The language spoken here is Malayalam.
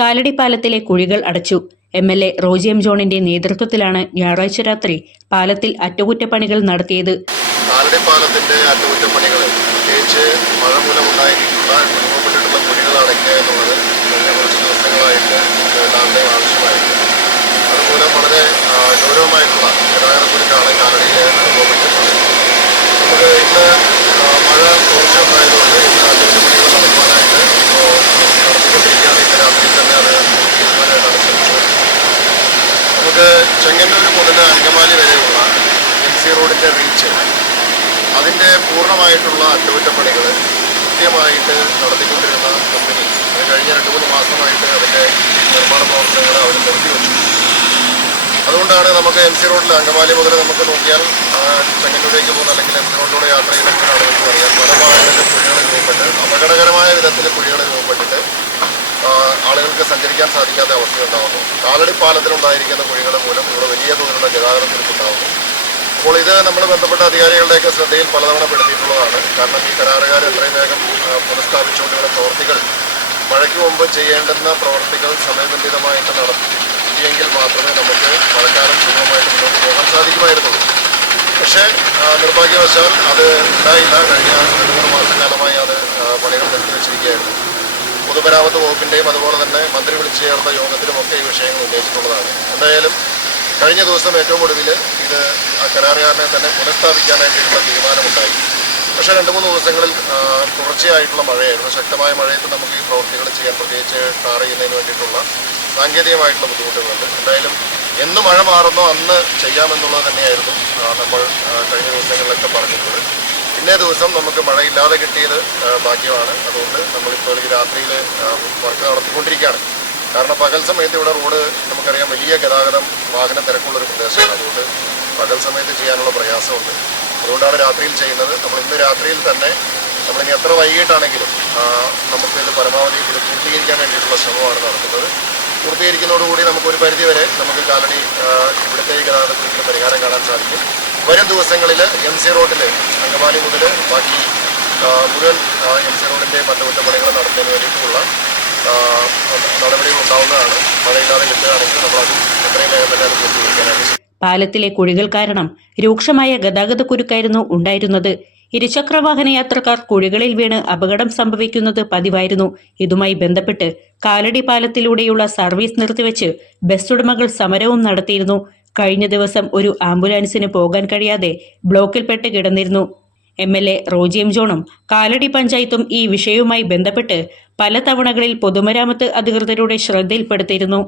കാലടി പാലത്തിലെ കുഴികൾ അടച്ചു. എം.എൽ.എ. റോജി എം. ജോണിന്റെ നേതൃത്വത്തിലാണ് ഞായറാഴ്ച രാത്രി പാലത്തിൽ അറ്റകുറ്റപ്പണികൾ നടത്തിയത്. കാലടി പാലത്തിന്റെ അറ്റകുറ്റപ്പണികൾ പ്രത്യേകിച്ച് മഴ മൂലമുണ്ടായിട്ടുള്ള അനുഭവപ്പെട്ടിട്ടുള്ള കുഴികൾ അടയ്ക്കുക എന്നുള്ളത് കഴിഞ്ഞ കുറച്ച് ദിവസങ്ങളായിട്ട് എല്ലാവരുടെയും ആവശ്യമായിരുന്നു. അതുമൂലം വളരെ ഗൗരവമായിട്ടുള്ള ഗതാഗതക്കുരുക്കാണ് കാലടിയിൽ അനുഭവപ്പെട്ടിട്ടുള്ളത്. നമുക്ക് ഇന്ന് മഴ കുറച്ച് ഉണ്ടായതുകൊണ്ട് ഇന്ന് അറ്റകുറ്റപ്പണികൾ നടത്തുവാനായിട്ട് നടത്തിക്കൊണ്ടിരിക്കുകയാണ്. ഇന്ന് രാത്രിയിൽ തന്നെ അത് തീരുമാനമായിട്ടാണ് ശ്രമിച്ചുകൊണ്ടിരിക്കുന്നത്. നമുക്ക് ചെങ്ങന്നൂർ മുതൽ അങ്കമാലി വരെയുള്ള MC റോഡിൻ്റെ റീച്ച് അതിൻ്റെ പൂർണ്ണമായിട്ടുള്ള അറ്റകുറ്റപ്പണികൾ കൃത്യമായിട്ട് നടത്തിക്കൊണ്ടിരുന്ന കമ്പനി അത് കഴിഞ്ഞ 2-3 മാസമായിട്ട് അതിൻ്റെ നിർമ്മാണ പ്രവർത്തനങ്ങൾ അവർ നിർത്തിവെച്ചു. അതുകൊണ്ടാണ് നമുക്ക് MC റോഡിൽ അങ്കമാലി മുതൽ നമുക്ക് നോക്കിയാൽ ചെങ്ങന്നൂരേക്ക് പോകുന്ന അല്ലെങ്കിൽ MC റോഡിലൂടെ യാത്ര ചെയ്യുന്ന ആളുകൾക്ക് അറിയാം, പല ഭാഗങ്ങളിലും കുഴികൾ രൂപപ്പെട്ട് അപകടകരമായ വിധത്തിൽ കുഴികൾ രൂപപ്പെട്ടിട്ട് ആളുകൾക്ക് സഞ്ചരിക്കാൻ സാധിക്കാത്ത അവസ്ഥയുണ്ടാകുന്നു. കാലടി പാലത്തിലുണ്ടായിരിക്കുന്ന കുഴികൾ മൂലം ഇവിടെ വലിയ തോതിലുള്ള ഗതാഗതക്കുരുക്കുണ്ടാകുന്നു. അപ്പോൾ ഇത് നമ്മൾ ബന്ധപ്പെട്ട അധികാരികളുടെയൊക്കെ ശ്രദ്ധയിൽ പലതവണ പെടുത്തിയിട്ടുള്ളതാണ്. കാരണം ഈ കരാറുകാർ എത്രയും വേഗം പുനഃസ്ഥാപിച്ചുകൊണ്ടുള്ള പ്രവൃത്തികൾ മഴയ്ക്ക് മുമ്പ് ചെയ്യേണ്ടുന്ന പ്രവൃത്തികൾ സമയബന്ധിതമായിട്ട് നടത്തിയെങ്കിൽ മാത്രമേ നമുക്ക് മഴക്കാലം സുഗമമായിട്ട് മുന്നോട്ട് പോകാൻ സാധിക്കുമായിരുന്നുള്ളൂ. പക്ഷേ നിർഭാഗ്യവശാൽ അത് ഉണ്ടായില്ല. കഴിഞ്ഞ 2-3 മാസക്കാലമായി അത് പണികൾ നിർത്തിവെച്ചിരിക്കുകയായിരുന്നു. പൊതുമരാമത്ത് വകുപ്പിൻ്റെയും അതുപോലെ തന്നെ മന്ത്രി വിളിച്ചു ചേർന്ന യോഗത്തിലുമൊക്കെ ഈ വിഷയങ്ങൾ ഉന്നയിച്ചിട്ടുള്ളതാണ്. എന്തായാലും കഴിഞ്ഞ ദിവസം ഏറ്റവും ഒടുവിൽ ഇത് ആ കരാറുകാരനെ തന്നെ പുനഃസ്ഥാപിക്കാനായിട്ടുള്ള തീരുമാനമുണ്ടായി. പക്ഷേ 2-3 ദിവസങ്ങളിൽ തുടർച്ചയായിട്ടുള്ള മഴയായിരുന്നു. ശക്തമായ മഴയത്ത് നമുക്ക് ഈ പ്രവൃത്തികൾ ചെയ്യാൻ, പ്രത്യേകിച്ച് ടാർ ചെയ്യുന്നതിന് വേണ്ടിയിട്ടുള്ള സാങ്കേതികമായിട്ടുള്ള ബുദ്ധിമുട്ടുകളുണ്ട്. എന്തായാലും എന്ന് മഴ മാറുന്നോ അന്ന് ചെയ്യാമെന്നുള്ളത് തന്നെയായിരുന്നു നമ്മൾ കഴിഞ്ഞ ദിവസങ്ങളിലൊക്കെ പറഞ്ഞിട്ടുള്ളത്. ഇന്നേ ദിവസം നമുക്ക് മഴയില്ലാതെ കിട്ടിയത് ഭാഗ്യമാണ്. അതുകൊണ്ട് നമ്മളിപ്പോൾ ഈ രാത്രിയിൽ വർക്ക് നടത്തിക്കൊണ്ടിരിക്കുകയാണ്. കാരണം പകൽ സമയത്ത് ഇവിടെ റോഡ് നമുക്കറിയാം വലിയ ഗതാഗതം വാഹന തിരക്കുള്ളൊരു പ്രദേശമാണ്. അതുകൊണ്ട് പകൽ സമയത്ത് ചെയ്യാനുള്ള പ്രയാസമുണ്ട്. അതുകൊണ്ടാണ് രാത്രിയിൽ ചെയ്യുന്നത്. നമ്മൾ ഇന്ന് രാത്രിയിൽ തന്നെ നമ്മളിനി എത്ര വൈകിട്ടാണെങ്കിലും നമുക്കിത് പരമാവധി ഇത് പൂർത്തീകരിക്കാൻ വേണ്ടിയിട്ടുള്ള ശ്രമമാണ് നടത്തുന്നത്. പൂർത്തീകരിക്കുന്നതോടുകൂടി നമുക്കൊരു പരിധിവരെ നമുക്ക് കാലടി ഇവിടുത്തെ ഈ ഗതാഗതത്തിന് പരിഹാരം കാണാൻ സാധിക്കും. വരും ദിവസങ്ങളിൽ MC റോഡിൽ അങ്കമാലി മുതൽ ബാക്കി മുഴുവൻ MC റോഡിൻ്റെ അറ്റകുറ്റപ്പണികൾ നടത്തുന്നതിന് വേണ്ടിയിട്ടുള്ള നടപടികൾ ഉണ്ടാവുന്നതാണ്. മഴയില്ലാതെ കിട്ടുകയാണെങ്കിൽ നമ്മളത് എത്രയും വേഗം തന്നെ അത് പൂർത്തീകരിക്കാനായിട്ട്. പാലത്തിലെ കുഴികൾ കാരണം രൂക്ഷമായ ഗതാഗതക്കുരുക്കായിരുന്നു ഉണ്ടായിരുന്നത്. ഇരുചക്രവാഹന യാത്രക്കാർ കുഴികളിൽ വീണ് അപകടം സംഭവിക്കുന്നത് പതിവായിരുന്നു. ഇതുമായി ബന്ധപ്പെട്ട് കാലടി പാലത്തിലൂടെയുള്ള സർവീസ് നിർത്തിവെച്ച് ബസ് ഉടമകൾ സമരവും നടത്തിയിരുന്നു. കഴിഞ്ഞ ദിവസം ഒരു ആംബുലൻസിന് പോകാൻ കഴിയാതെ ബ്ലോക്കിൽപ്പെട്ട് കിടന്നിരുന്നു. M.L.A. റോജി എം. ജോണും കാലടി പഞ്ചായത്തും ഈ വിഷയവുമായി ബന്ധപ്പെട്ട് പല തവണകളിൽ പൊതുമരാമത്ത് അധികൃതരുടെ ശ്രദ്ധയിൽപ്പെടുത്തിയിരുന്നു.